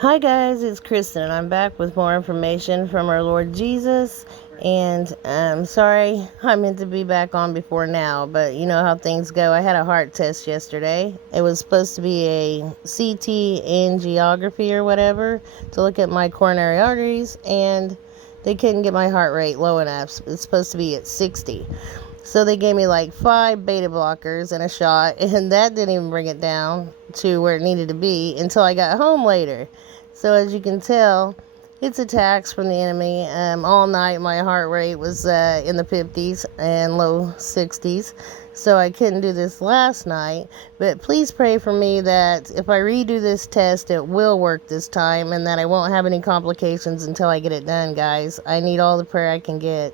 Hi guys, it's Kristen and I'm back with more information from our Lord Jesus. And sorry I meant to be back on before now, but you know how things go. I had a heart test yesterday. It was supposed to be a CT angiography or whatever to look at my coronary arteries, and they couldn't get my heart rate low enough. It's supposed to be at 60. So they gave me like 5 beta blockers and a shot, and that didn't even bring it down to where it needed to be until I got home later. So as you can tell, it's attacks from the enemy. All night my heart rate was in the 50s and low 60s. So I couldn't do this last night. But please pray for me that if I redo this test, it will work this time and that I won't have any complications until I get it done, guys. I need all the prayer I can get.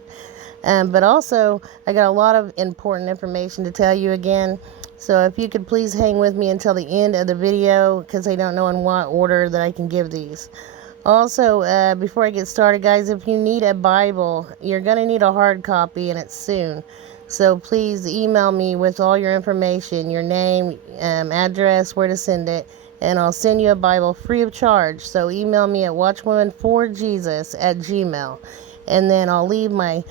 But also, I got a lot of important information to tell you again. So if you could please hang with me until the end of the video, because I don't know in what order that I can give these. Also, before I get started, guys, if you need a Bible, you're going to need a hard copy, and it's soon. So please email me with all your information, your name, address, where to send it, and I'll send you a Bible free of charge. So email me at watchwomanforjesus@gmail.com. And then I'll leave my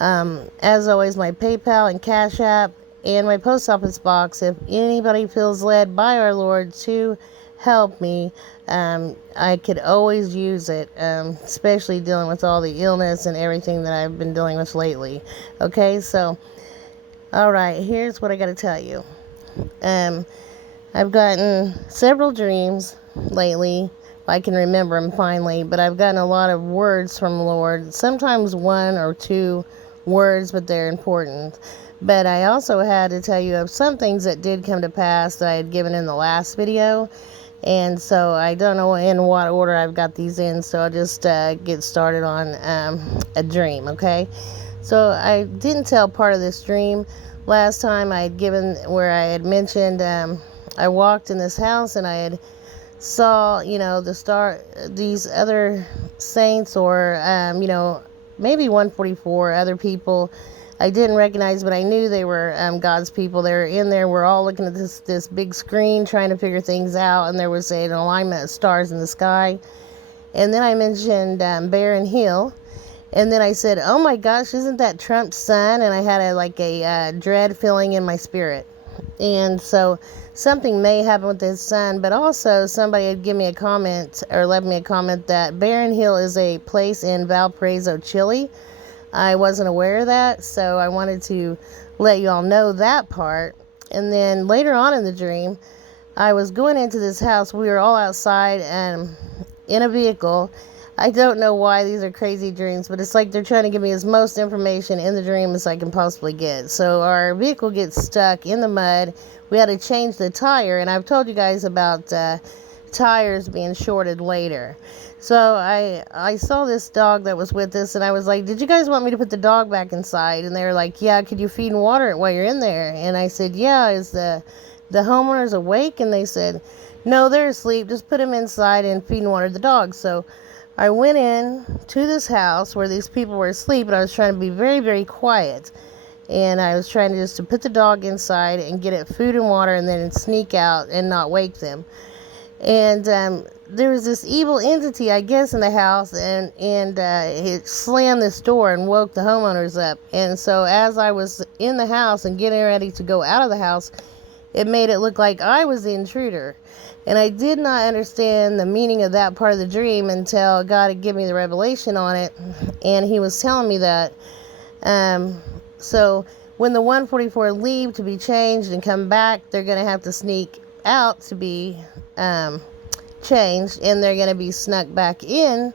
as always, my PayPal and Cash App and my post office box if anybody feels led by our Lord to help me. I could always use it, especially dealing with all the illness and everything that I've been dealing with lately. Okay, so, alright, here's what I gotta tell you. I've gotten several dreams lately. I can remember them finally, but I've gotten a lot of words from the Lord, sometimes one or two words, but they're important. But I also had to tell you of some things that did come to pass that I had given in the last video, and so I don't know in what order I've got these in, so I'll just get started on a dream. Okay, so I didn't tell part of this dream last time. I had given where I had mentioned I walked in this house and I had saw these other saints, or maybe 144 other people I didn't recognize, but I knew they were God's people. They were in there. We're all looking at this big screen trying to figure things out, and there was an alignment of stars in the sky. And then I mentioned Baron Hill, and then I said, oh my gosh, isn't that Trump's son? And I had a dread feeling in my spirit. And so something may happen with his son, but also somebody had given me a comment or left me a comment that Baron Hill is a place in Valparaiso, Chile. I wasn't aware of that, so I wanted to let you all know that part. And then later on in the dream, I was going into this house. We were all outside and in a vehicle. I don't know why these are crazy dreams, but it's like they're trying to give me as most information in the dream as I can possibly get. So our vehicle gets stuck in the mud. We had to change the tire, and I've told you guys about tires being shorted later. So I saw this dog that was with us, and I was like, did you guys want me to put the dog back inside? And they were like, yeah, could you feed and water it while you're in there? And I said, yeah, is the homeowners awake? And they said, no, they're asleep. Just put them inside and feed and water the dog. So I went in to this house where these people were asleep, and I was trying to be very, very quiet. And I was trying to put the dog inside and get it food and water, and then sneak out and not wake them. And there was this evil entity, I guess, in the house, and it slammed this door and woke the homeowners up. And so as I was in the house and getting ready to go out of the house, it made it look like I was the intruder. And I did not understand the meaning of that part of the dream until God had given me the revelation on it. And he was telling me that. So when the 144 leave to be changed and come back, they're going to have to sneak out to be changed. And they're going to be snuck back in.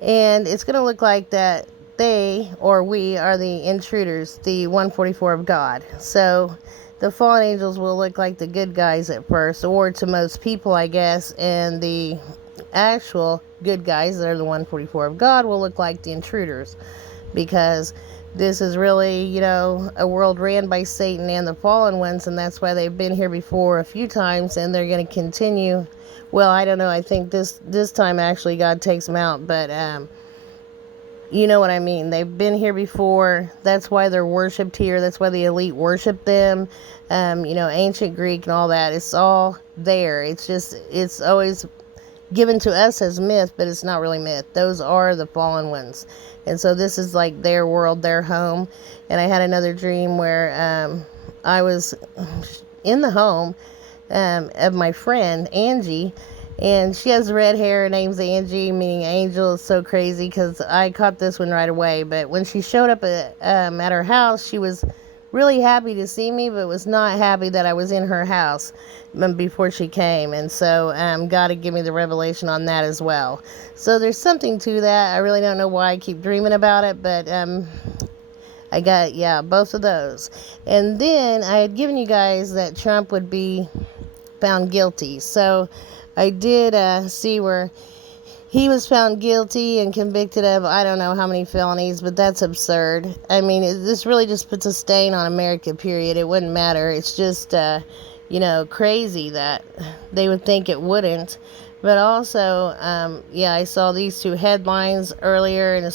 And it's going to look like that they, or we, are the intruders, the 144 of God. So the fallen angels will look like the good guys at first, or to most people, I guess, and the actual good guys that are the 144 of God will look like the intruders, because this is really, a world ran by Satan and the fallen ones, and that's why they've been here before a few times, and they're going to continue. Well, I don't know, I think this time actually God takes them out, but you know what I mean. They've been here before. That's why they're worshipped here. That's why the elite worship them. Ancient Greek and all that. It's all there. It's just, it's always given to us as myth, but it's not really myth. Those are the fallen ones. And so this is like their world, their home. And I had another dream where I was in the home of my friend Angie, and she has red hair. Her name's Angie, meaning angel. It's so crazy because I caught this one right away. But when she showed up at her house, she was really happy to see me, but was not happy that I was in her house before she came. And so God had given me the revelation on that as well. So there's something to that. I really don't know why I keep dreaming about it, but I got, yeah, both of those. And then I had given you guys that Trump would be found guilty. So I did see where he was found guilty and convicted of I don't know how many felonies, but that's absurd. I mean, this really just puts a stain on America, period. It wouldn't matter. It's just, crazy that they would think it wouldn't. But also, I saw these two headlines earlier, and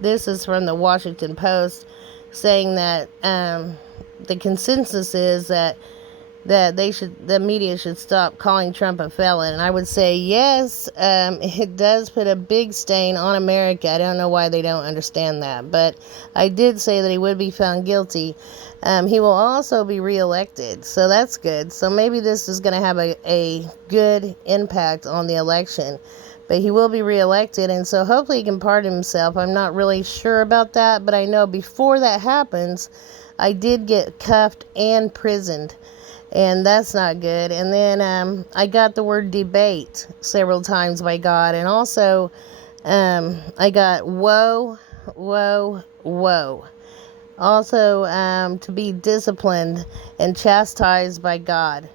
this is from the Washington Post, saying that the consensus is that the media should stop calling Trump a felon. And I would say yes, it does put a big stain on America. I don't know why they don't understand that, but I did say that he would be found guilty. He will also be reelected, so that's good. So maybe this is going to have a good impact on the election, but he will be reelected, and so hopefully he can pardon himself. I'm not really sure about that, but I know before that happens, I did get cuffed and prisoned. And that's not good. And then I got the word debate several times by God. And also I got woe, woe, woe. Also to be disciplined and chastised by God.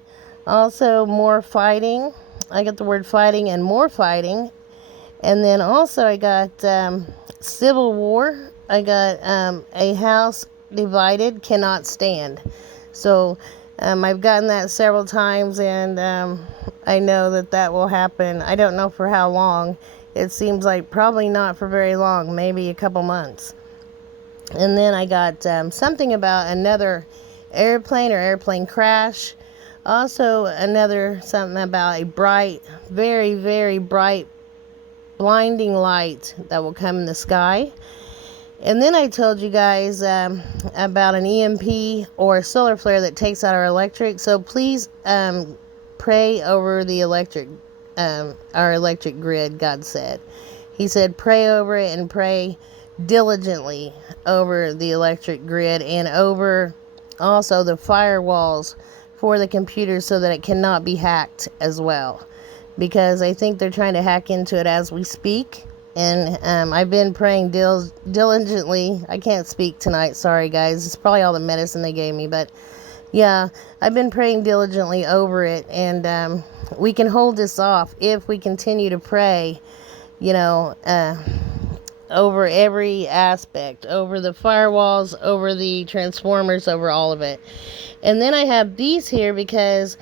Also more fighting. I got the word fighting and more fighting. And then also I got civil war. I got a house divided cannot stand. So I've gotten that several times, and I know that will happen. I don't know for how long. It seems like probably not for very long, maybe a couple months. And then I got something about another airplane or airplane crash. Also another something about a bright, very, very bright, blinding light that will come in the sky. And then I told you guys about an EMP or a solar flare that takes out our electric. So please pray over the our electric grid, God said. He said pray over it and pray diligently over the electric grid and over also the firewalls for the computer so that it cannot be hacked as well. Because I think they're trying to hack into it as we speak. And I've been praying diligently. I can't speak tonight. Sorry, guys. It's probably all the medicine they gave me. But, yeah, I've been praying diligently over it. And we can hold this off if we continue to pray, over every aspect. Over the firewalls, over the transformers, over all of it. And then I have these here because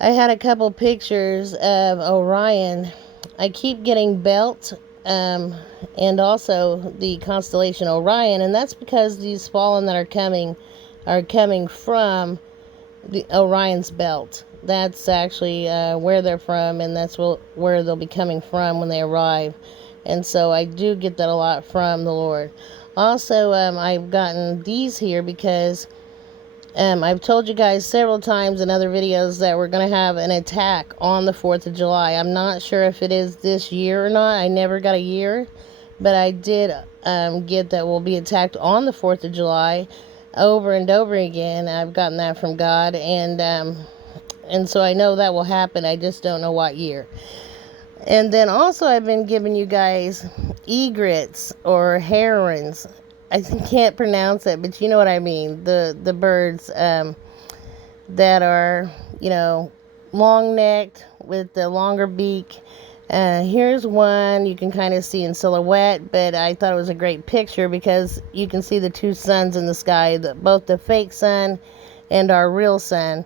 I had a couple pictures of Orion. I keep getting Belt. And also the constellation Orion, and that's because these fallen that are coming from the Orion's belt. That's actually where they're from, and that's where they'll be coming from when they arrive. And so I do get that a lot from the Lord. Also, I've gotten these here because I've told you guys several times in other videos that we're going to have an attack on the 4th of July. I'm not sure if it is this year or not. I never got a year. But I did get that we'll be attacked on the 4th of July over and over again. I've gotten that from God. And so I know that will happen. I just don't know what year. And then also I've been giving you guys egrets or herons. I can't pronounce it, but you know what I mean. The birds that are, long-necked with the longer beak. Here's one you can kind of see in silhouette, but I thought it was a great picture because you can see the two suns in the sky, both the fake sun and our real sun.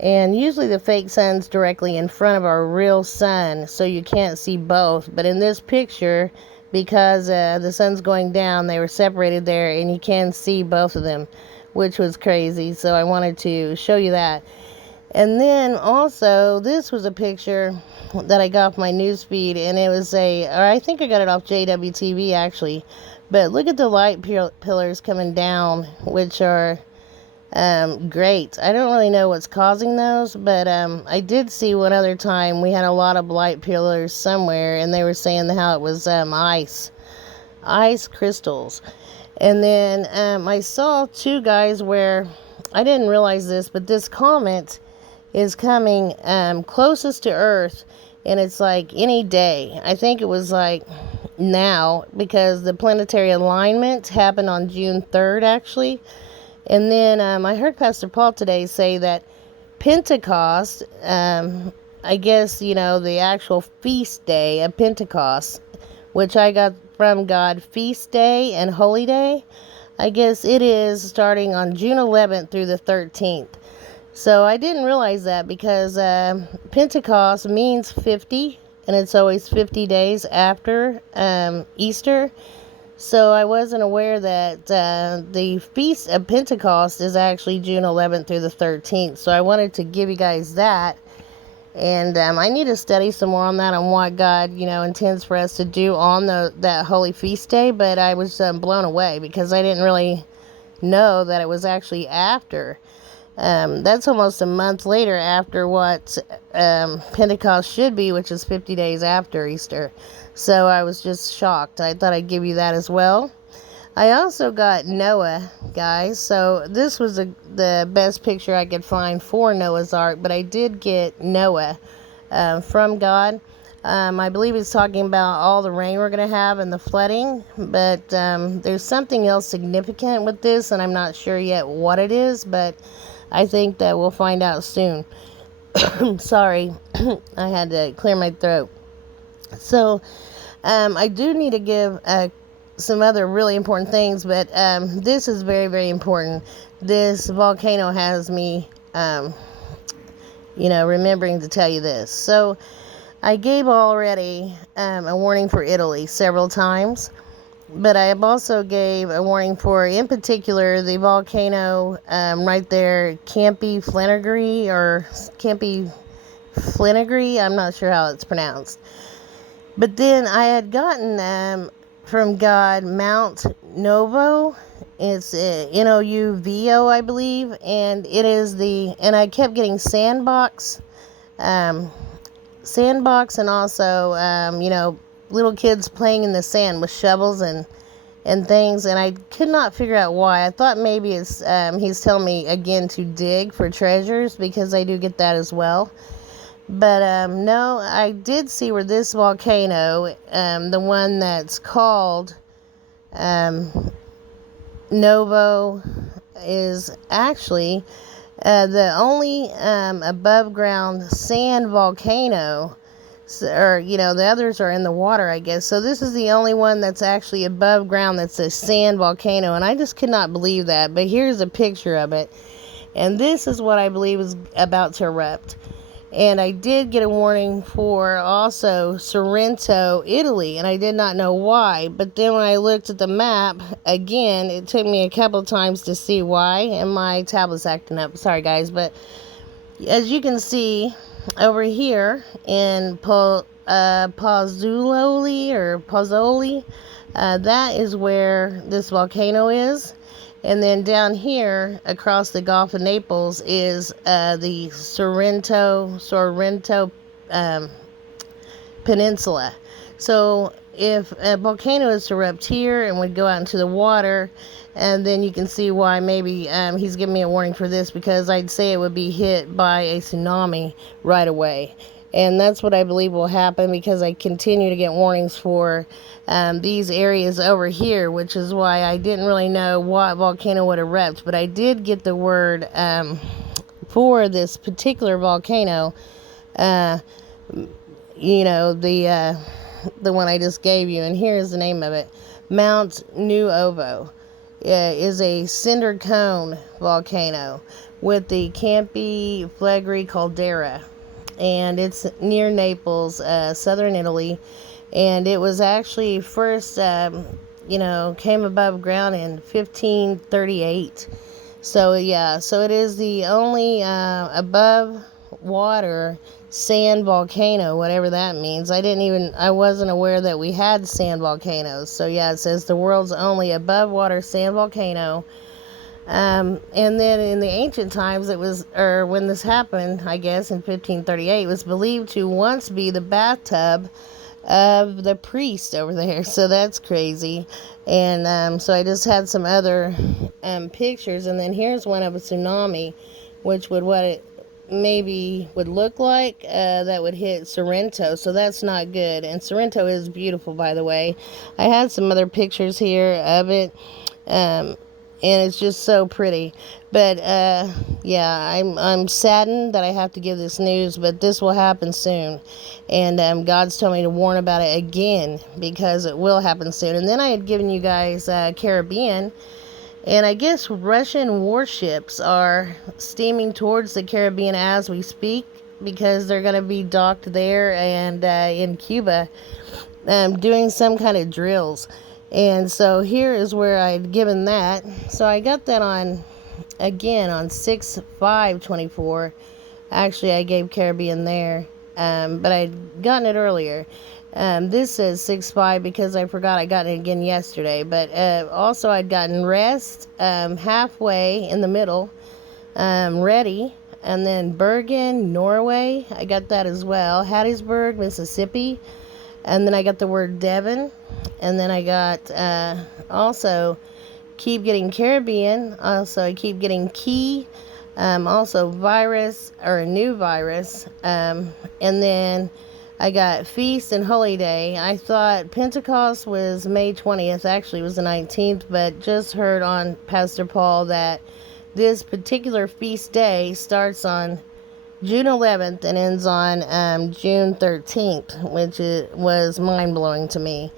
And usually the fake sun's directly in front of our real sun, so you can't see both. But in this picture, because the sun's going down, they were separated there, and you can see both of them, which was crazy. So I wanted to show you that. And then also, this was a picture that I got off my newsfeed, and it was or I think I got it off JWTV actually. But look at the light pillars coming down, which are great. I don't really know what's causing those, but I did see one other time we had a lot of light pillars somewhere, and they were saying how it was ice crystals. And then I saw two guys where I didn't realize this, but this comet is coming closest to Earth, and it's like any day. I think it was like now, because the planetary alignment happened on June 3rd, actually. And then I heard Pastor Paul today say that Pentecost, I guess, the actual feast day of Pentecost, which I got from God, feast day and holy day, I guess it is starting on June 11th through the 13th. So I didn't realize that, because Pentecost means 50, and it's always 50 days after Easter. So I wasn't aware that the Feast of Pentecost is actually June 11th through the 13th. So I wanted to give you guys that. And I need to study some more on that, on what God, intends for us to do on that holy feast day. But I was blown away, because I didn't really know that it was actually after. That's almost a month later after what Pentecost should be, which is 50 days after Easter. So I was just shocked. I thought I'd give you that as well. I also got Noah, guys. So this was the best picture I could find for Noah's Ark, but I did get Noah from God. I believe he's talking about all the rain we're going to have and the flooding, but there's something else significant with this, and I'm not sure yet what it is, but I think that we'll find out soon. Sorry, I had to clear my throat. So, I do need to give some other really important things, but this is very, very important. This volcano has me, remembering to tell you this. So, I gave already a warning for Italy several times. But I have also gave a warning for, in particular, the volcano right there, Campi Flenegree, I'm not sure how it's pronounced. But then I had gotten from God Mount Novo. It's Nouvo, I believe, and it is and I kept getting sandbox, and also, little kids playing in the sand with shovels and things, and I could not figure out why. I thought maybe it's he's telling me again to dig for treasures, because I do get that as well. But no, I did see where this volcano, the one that's called Novo, is actually the only above ground sand volcano. Or, the others are in the water, I guess. So this is the only one that's actually above ground that's a sand volcano. And I just could not believe that. But here's a picture of it. And this is what I believe is about to erupt. And I did get a warning for also Sorrento, Italy. And I did not know why. But then when I looked at the map, again, it took me a couple of times to see why. And my tablet's acting up. Sorry, guys. But as you can see over here in Pozzoli, that is where this volcano is. And then down here across the Gulf of Naples is the Sorrento Peninsula. So if a volcano is to erupt here and would go out into the water, and then you can see why maybe he's giving me a warning for this, because I'd say it would be hit by a tsunami right away. And that's what I believe will happen, because I continue to get warnings for these areas over here, which is why I didn't really know what volcano would erupt. But I did get the word for this particular volcano, the one I just gave you. And here's the name of it. Mount Nuovo is a cinder cone volcano with the Campi Flegrei caldera, and it's near Naples, southern Italy. And it was actually first came above ground in 1538. So yeah, so it is the only above water sand volcano, whatever that means. I wasn't aware that we had sand volcanoes. So yeah, it says the world's only above water sand volcano. And then in the ancient times, or when this happened, I guess in 1538, it was believed to once be the bathtub of the priest over there. So that's crazy. And so I just had some other pictures, and then here's one of a tsunami, which would what it maybe would look like, that would hit Sorrento. So that's not good. And Sorrento is beautiful, by the way. I had some other pictures here of it. And it's just so pretty. But yeah, I'm saddened that I have to give this news, but this will happen soon. And God's told me to warn about it again, because it will happen soon. And then I had given you guys Caribbean, and I guess Russian warships are steaming towards the Caribbean as we speak, because they're going to be docked there and in Cuba, doing some kind of drills. And so here is where I'd given that. So I got that on 6/5/24. Actually, I gave Caribbean there, but I'd gotten it earlier. This says 6/5 because I forgot I got it again yesterday. But also I'd gotten rest, halfway in the middle, ready, and then Bergen, Norway. I got that as well. Hattiesburg, Mississippi. And then I got the word Devon. And then I got also keep getting Caribbean. Also, I keep getting key. Also virus, or a new virus. And then I got feast and holy day. I thought Pentecost was May 20th. Actually, it was the 19th. But just heard on Pastor Paul that this particular feast day starts on June 11th and ends on June 13th, which was mind-blowing to me.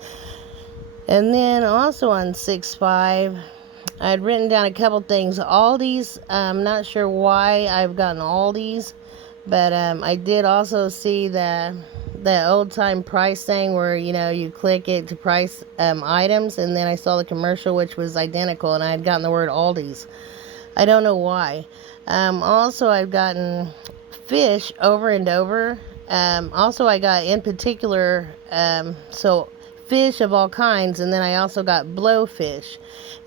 And then also on 6/5, I'd written down a couple things. Aldi's, I'm not sure why I've gotten Aldi's, but I did also see that old-time price thing where, you click it to price items, and then I saw the commercial, which was identical, and I had gotten the word Aldi's. I don't know why. Also, I've gotten fish over and over. Also, I got in particular, so fish of all kinds, and then I also got blowfish.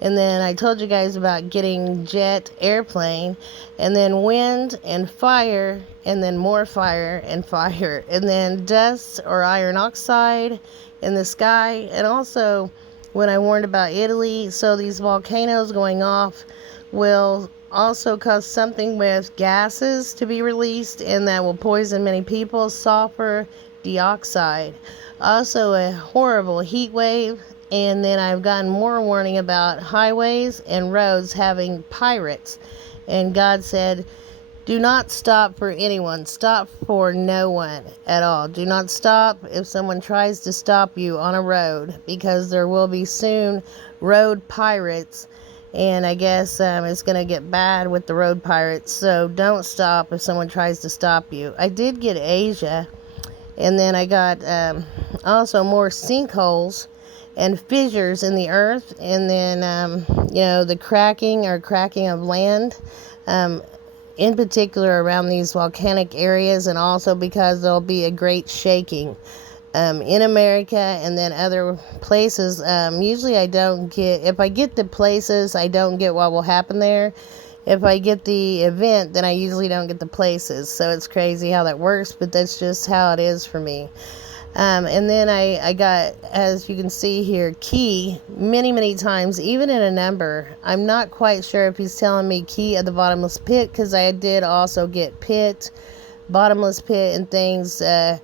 And then I told you guys about getting jet airplane, and then wind and fire, and then more fire and fire, and then dust or iron oxide in the sky. And also, when I warned about Italy, so these volcanoes going off will also cause something with gases to be released, and that will poison many people. Sulfur dioxide. Also a horrible heat wave. And then I've gotten more warning about highways and roads having pirates. And God said, do not stop for anyone. Stop for no one at all. Do not stop if someone tries to stop you on a road, because there will be soon road pirates. And I guess it's going to get bad with the road pirates. So don't stop if someone tries to stop you. I did get Asia. And then I got also more sinkholes and fissures in the earth. And then, the cracking of land. In particular around these volcanic areas. And also because there'll be a great shaking. In America and then other places. Usually if I get the places, I don't get what will happen there. If I get the event, then I usually don't get the places. So it's crazy how that works, but that's just how it is for me. And then I got, as you can see here, key many, many times, even in a number. I'm not quite sure if he's telling me key of the bottomless pit, because I did also get pit, bottomless pit, and things of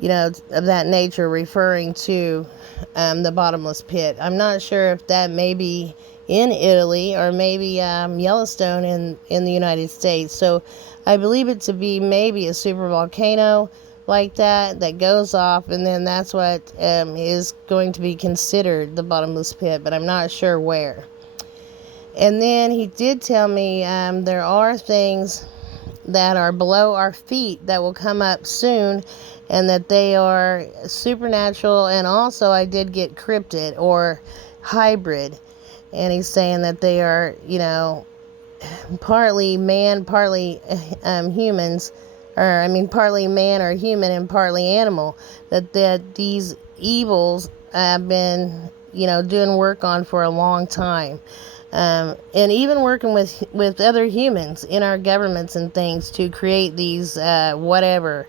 that nature, referring to the bottomless pit. I'm not sure if that may be in Italy or maybe Yellowstone in the United States. So I believe it to be maybe a super volcano like that goes off, and then that's what is going to be considered the bottomless pit, but I'm not sure where. And then he did tell me there are things that are below our feet that will come up soon, and that they are supernatural. And also I did get cryptid or hybrid, and he's saying that they are partly man, partly humans, or I mean, partly man or human and partly animal. That these evils have been, doing work on for a long time. And even working with other humans in our governments and things to create these whatever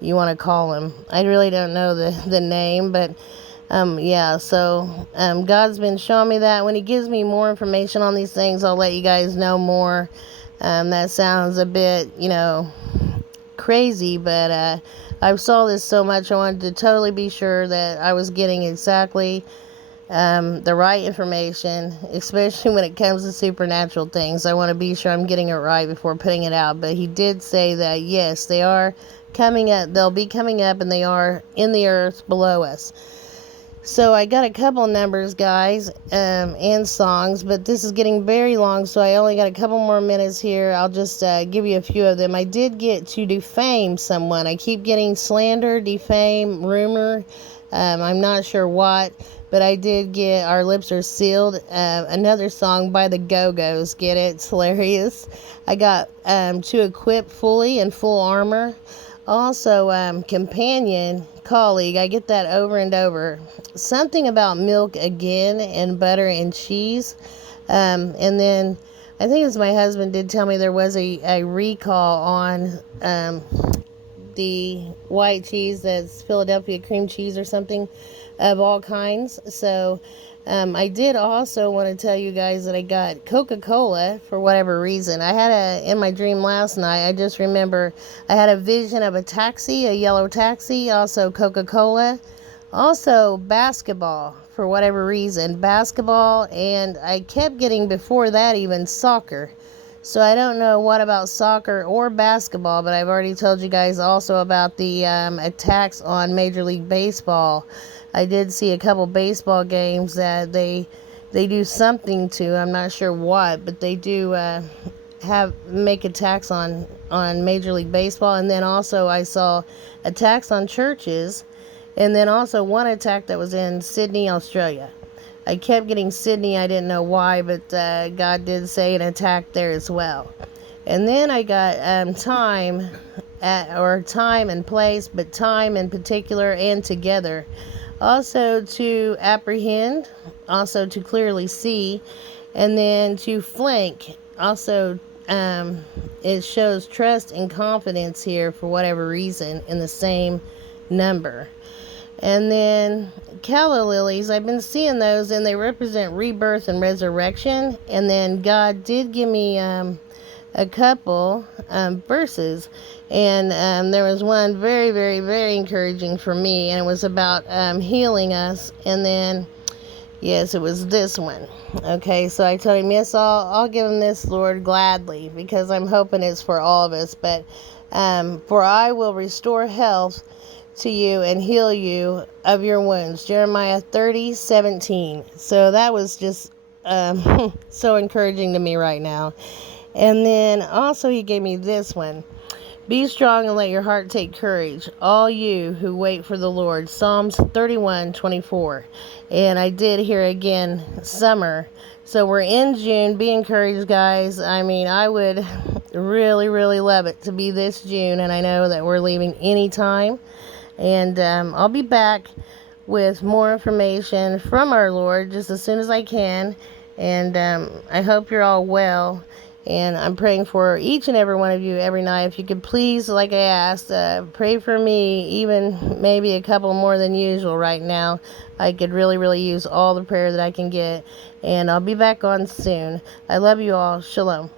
you want to call them. I really don't know the name, but yeah, so God's been showing me that. When He gives me more information on these things, I'll let you guys know more. That sounds a bit, crazy, but I saw this so much, I wanted to totally be sure that I was getting exactly the right information, especially when it comes to supernatural things. I want to be sure I'm getting it right before putting it out. But He did say that, yes, they are coming up. They'll be coming up, and they are in the earth below us. So I got a couple numbers, guys, and songs, but this is getting very long, so I only got a couple more minutes here. I'll just give you a few of them. I did get to defame someone. I keep getting slander, defame, rumor. I'm not sure what, but I did get Our Lips Are Sealed, another song by the Go-Go's. Get it? It's hilarious. I got To Equip Fully in Full Armor. Also, companion, colleague, I get that over and over. Something about milk again and butter and cheese. And then I think it's my husband did tell me there was a recall on the white cheese, that's Philadelphia cream cheese or something of all kinds. So I did also want to tell you guys that I got Coca-Cola for whatever reason. I had in my dream last night, I just remember I had a vision of a taxi, a yellow taxi, also Coca-Cola, also basketball for whatever reason, basketball, and I kept getting before that even soccer. So I don't know what about soccer or basketball, but I've already told you guys also about the attacks on Major League Baseball. I did see a couple baseball games that they do something to. I'm not sure what, but they do make attacks on Major League Baseball. And then also I saw attacks on churches, and then also one attack that was in Sydney, Australia. I kept getting Sydney, I didn't know why, but God did say an attack there as well. And then I got time and place, but time in particular and together. Also to apprehend, also to clearly see, and then to flank. Also, it shows trust and confidence here for whatever reason in the same number. And then calla lilies, I've been seeing those, and they represent rebirth and resurrection. And then God did give me a couple verses, and there was one very, very, very encouraging for me, and it was about healing us. And then, yes, it was this one. Okay, so I told him, yes, I'll give him this, Lord, gladly, because I'm hoping it's for all of us. But for I will restore health to you and heal you of your wounds. Jeremiah 30:17. So that was just so encouraging to me right now. And then also He gave me this one. Be strong and let your heart take courage, all you who wait for the Lord. Psalms 31:24. And I did hear again summer. So we're in June. Be encouraged, guys. I mean, I would really, really love it to be this June, and I know that we're leaving anytime. And I'll be back with more information from our Lord just as soon as I can. And I hope you're all well. And I'm praying for each and every one of you every night. If you could please, like I asked, pray for me, even maybe a couple more than usual right now. I could really, really use all the prayer that I can get. And I'll be back on soon. I love you all. Shalom.